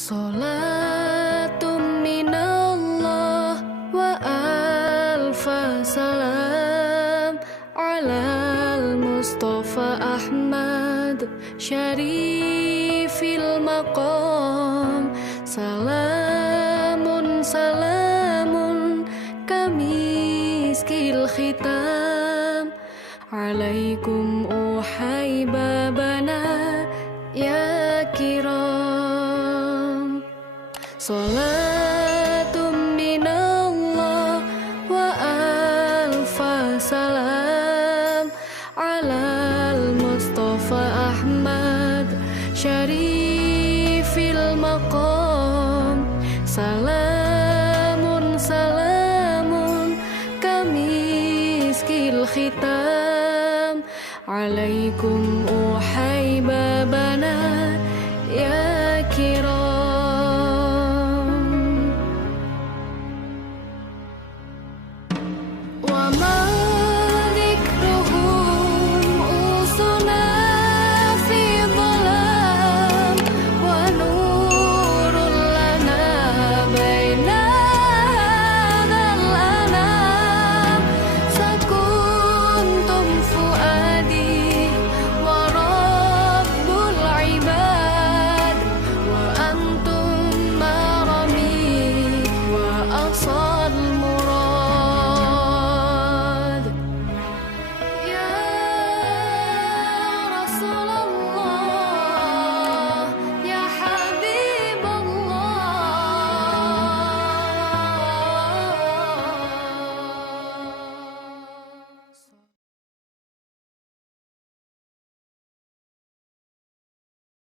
Salatum minallah wa alfa salam alal Mustafa Ahmad syarifil maqam. Salamun salamun kamiskil khitam alaikum uhai babana ya kiram. Salatum minallah wa alfa salam alal Mustafa Ahmad syarifil maqam. Salamun salamun kamiskil khitam alaikum